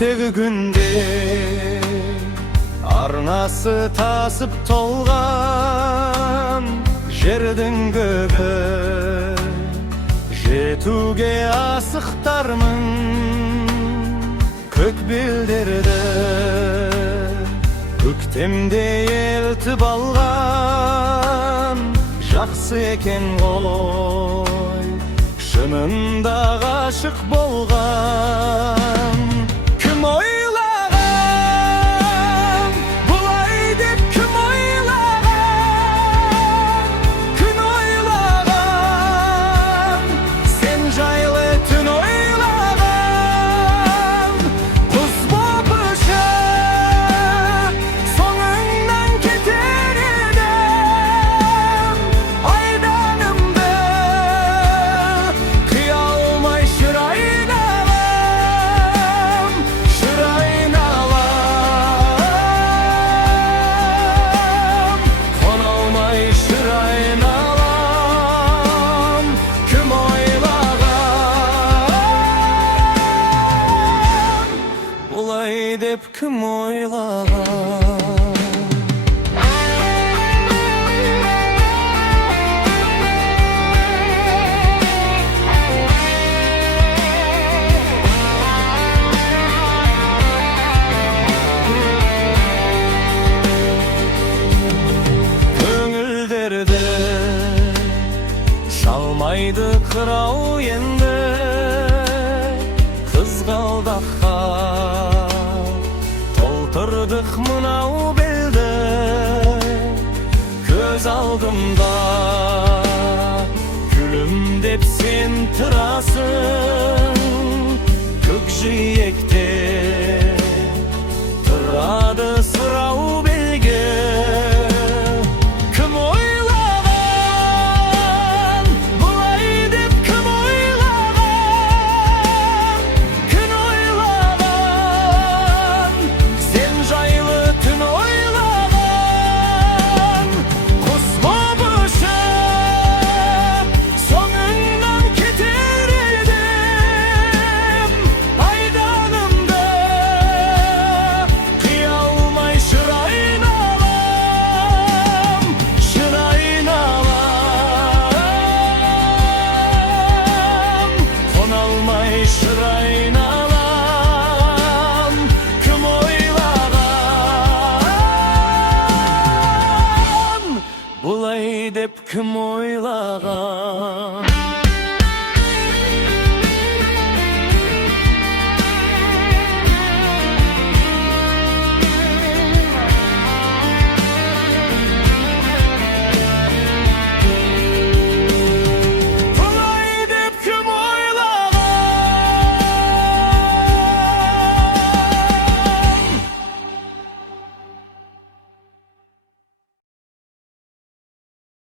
Ertegi günde arnası tasıp tolgan жердің көбі жетуге асықтармын көк белдерді көктемде елтіп алған жақсы екен ғой шынында ғашық болған кім ойлаған бұлай деп кім ойлаған күн ойлаған сен жайлы түн ойлаған құс боп ұшып соңыңнан кетер едім айданымды қия алмай шырайын алам шырайын алам қона алмай шырайын алам кім ойлаған бұлай деп кім ойлаған көңілдерді шалмайды қырау енді қызғалдаққа толтырдық мынау белді көз алдымда күлімдеп сен тұрасың көкжиекте тұрады сұрау белгі кім ойлаған бұлай деп кім ойлаған күн ойлаған сен жайлы түн ойлаған құс боп ұшып соңыңнан кетер едім айданымды қия алмай шырайын алам шырайын алам қона алмай шырайын алам кім ойлаған бұлай деп кім ойлаған